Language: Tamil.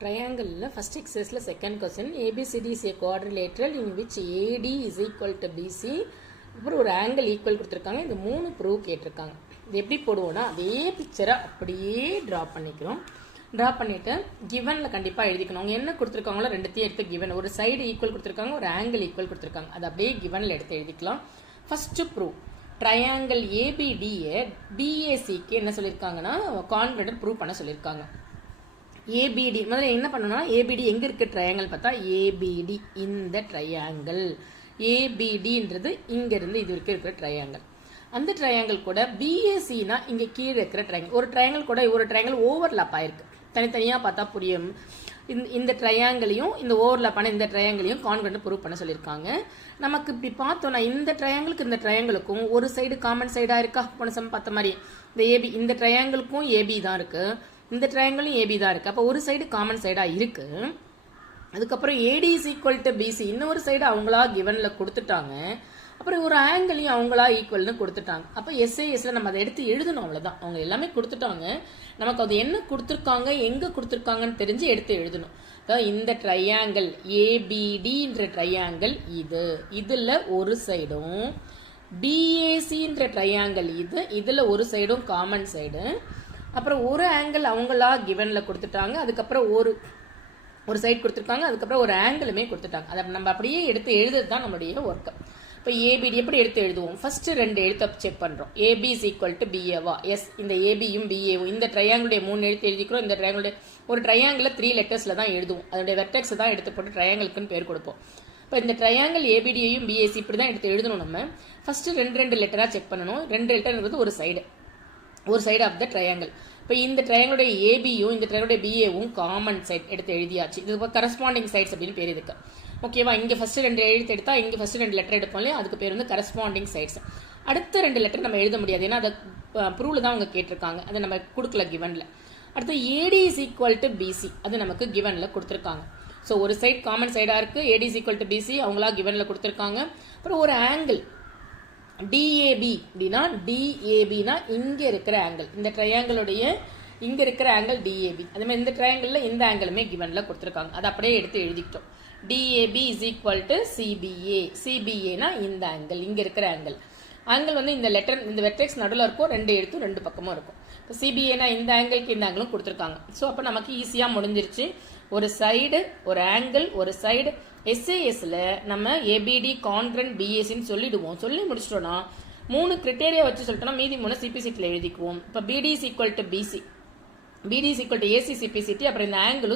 Triangle first exercise second question ABCD is a quadrilateral in which AD is equal to BC அப்புறம் ஒரு ஆங்கிள் ஈக்குவல் கொடுத்துருக்காங்க. இந்த மூணு ப்ரூவ் கேட்டிருக்காங்க. இது எப்படி போடுவோம்னா அதே பிக்சரை அப்படியே ட்ரா பண்ணிக்கிறோம். ட்ரா பண்ணிவிட்டு கிவனில் கண்டிப்பாக எழுதிக்கணும். அவங்க என்ன கொடுத்துருக்காங்களோ ரெண்டுத்தையும் எடுத்து கிவன் ஒரு சைடு ஈக்குவல் கொடுத்துருக்காங்க, ஒரு ஆங்கிள் ஈக்குவல் கொடுத்துருக்காங்க. அது அப்படியே கிவனில் எடுத்து எழுதிக்கலாம். ஃபஸ்ட்டு ப்ரூவ் ட்ரையாங்கிள் ஏபிடியை பிஏசிக்கு என்ன சொல்லியிருக்காங்கன்னா கான்வெர்டர் ப்ரூவ் பண்ண சொல்லியிருக்காங்க. ஏபிடி முதல்ல என்ன பண்ணணும்னா ஏபிடி எங்கே இருக்குது ட்ரையாங்கிள் பார்த்தா ஏபிடி இந்த ட்ரையாங்கிள் ஏபிடின்றது இங்கேருந்து இது வரைக்கும் இருக்கிற ட்ரையாங்கிள். அந்த ட்ரையாங்கிள் கூட பிஏசினா இங்கே கீழே இருக்கிற ட்ரையாங்கிள். ஒரு ட்ரையாங்கிள் கூட ஒரு ட்ரையாங்கிள் ஓவர்லாப் ஆயிருக்கு. தனித்தனியாக பார்த்தா புரியும். இந்த ட்ரையாங்கிளையும் இந்த ஓவர்லாப் ஆன இந்த ட்ரையாங்கிளையும் கான்வெர்ட் ப்ரூவ் பண்ண சொல்லியிருக்காங்க. நமக்கு இப்படி பார்த்தோன்னா இந்த ட்ரையாங்கிளுக்கு இந்த ட்ரையாங்கிளுக்கும் ஒரு சைடு காமன் சைடாக இருக்கா? போன சம் பார்த்த மாதிரி இந்த ஏபி இந்த ட்ரையாங்கிளுக்கும் ஏபி தான் இருக்குது, இந்த ட்ரையாங்கிளும் ஏபி தான் இருக்குது. அப்போ ஒரு சைடு காமன் சைடாக இருக்குது. அதுக்கப்புறம் AD is equal to BC இன்னொரு சைடு அவங்களா கிவனில் கொடுத்துட்டாங்க. அப்புறம் ஒரு ஆங்கிளையும் அவங்களா ஈக்குவல்னு கொடுத்துட்டாங்க. அப்போ எஸ்ஏஎஸ்ல நம்ம அதை எடுத்து எழுதணும், அவ்வளோதான். அவங்க எல்லாமே கொடுத்துட்டாங்க, நமக்கு அது என்ன கொடுத்துருக்காங்க எங்கே கொடுத்துருக்காங்கன்னு தெரிஞ்சு எடுத்து எழுதணும். இந்த ட்ரையாங்கிள் ஏபிடின்ற ட்ரையாங்கிள் இதில் ஒரு சைடும், பிஏசின்ற ட்ரையாங்கிள் இதில் ஒரு சைடும் காமன் சைடு. அப்புறம் ஒரு ஆங்கிள் அவங்களா கிவனில் கொடுத்துட்டாங்க, அதுக்கப்புறம் ஒரு சைடு கொடுத்துருக்காங்க, அதுக்கப்புறம் ஒரு ஆங்கிளுமே கொடுத்துட்டாங்க. அதை நம்ம அப்படியே எடுத்து எழுதுறது தான் நம்மளுடைய ஒர்க்கு. இப்போ ஏபிடி எப்படி எடுத்து எழுதுவோம்? ஃபர்ஸ்ட் ரெண்டு எழுத்தை செக் பண்ணுறோம். ஏபி இஸ் ஈக்குவல் டு பிஏவா? எஸ். இந்த ஏபியும் பிஏவும் இந்த ட்ரையாங்கிளுடைய 3 எழுத்து எழுதிக்கிறோம். இந்த ட்ரையாங்கிளுடைய ஒரு ட்ரையாங்கிளில் 3 லெட்டர்ஸில் தான் எழுதுவோம். அதோடைய வெர்டெக்ஸ் தான் எடுத்து போட்டு ட்ரையாங்கிளுக்குன்னு பேர் கொடுப்போம். இப்போ இந்த ட்ரையாங்கிள் ஏபிடியையும் பிஏசி இப்படி தான் எடுத்து எழுதணும். நம்ம ஃபர்ஸ்ட் ரெண்டு லெட்டராக செக் பண்ணணும். 2 லெட்டர்ன்றது ஒரு சைடு ஆஃப் த ட்ரையாங்கிள். இப்போ இந்த ட்ரையாங்கிளுடைய ஏபியும் இந்த ட்ரையாங்கிளுடைய பிஏவும் காமன் சைட் எடுத்து எழுதியாச்சு. இது இப்போ கரஸ்பாண்டிங் சைட்ஸ் அப்படின்னு பேர் இதுக்கு. ஓகேவா? இங்கே ஃபஸ்ட்டு 2 எழுத்து எடுத்தால் இங்கே ஃபஸ்ட்டு 2 லெட்டர் எடுப்போம் இல்லையா, அதுக்கு பேர் வந்து கரஸ்பாண்டிங் சைட்ஸ். அடுத்த 2 லெட்டர் நம்ம எழுத முடியாது, ஏன்னா அதை ப்ரூவில் தான் அவங்க கேட்டிருக்காங்க, அதை நம்ம கொடுக்கல கிவனில். அடுத்து AD is equal to BC அது நமக்கு கிவனில் கொடுத்துருக்காங்க. ஸோ ஒரு சைட் காமன் சைடாக இருக்குது, AD is equal to BC அவங்களா கிவனில் கொடுத்துருக்காங்க. அப்புறம் ஒரு ஆங்கிள் டிஏபி அப்படின்னா டிஏபினா இங்கே இருக்கிற ஆங்கிள், இந்த ட்ரையாங்கிளுடைய இங்கே இருக்கிற ஆங்கிள் டிஏபி. அதேமாதிரி இந்த ட்ரையாங்கிளில் இந்த ஆங்கிளுமே கிவனில் கொடுத்துருக்காங்க. அதை அப்படியே எடுத்து எழுதிக்கிட்டோம். DAB is equal to CBA. சிபிஏனா இந்த ஆங்கிள் இங்கே இருக்கிற ஆங்கிள் வந்து இந்த லெட்டர் இந்த வெர்டெக்ஸ் நடுவில் இருக்கும், 2 எழுத்தும் 2 பக்கமும் இருக்கும். இப்போ சிபிஏனா இந்த ஆங்கிளுக்கு இந்த ஆங்கிளும் கொடுத்துருக்காங்க. ஸோ அப்போ நமக்கு ஈஸியாக முடிஞ்சிருச்சு. ஒரு சைடு ஒரு ஆங்கிள் ஒரு சைடு. எஸ்ஏஎஸ்ல நம்ம ஏபிடி கான்ட்ரண்ட் பிஏசின்னு சொல்லிடுவோம். சொல்லி முடிச்சிட்டோம்னா 3 கிரிட்டேரியா வச்சு சொல்லிட்டோம்னா மீதி 3 சிபிசிட்டியில் எழுதிக்குவோம். இப்போ பிடி இஸ் ஈக்குவல் டு பிசி, பிடி இஸ் ஈக்குவல் டு ஏசி சிபிசிட்டி, அப்புறம் இந்த ஆங்கிளும்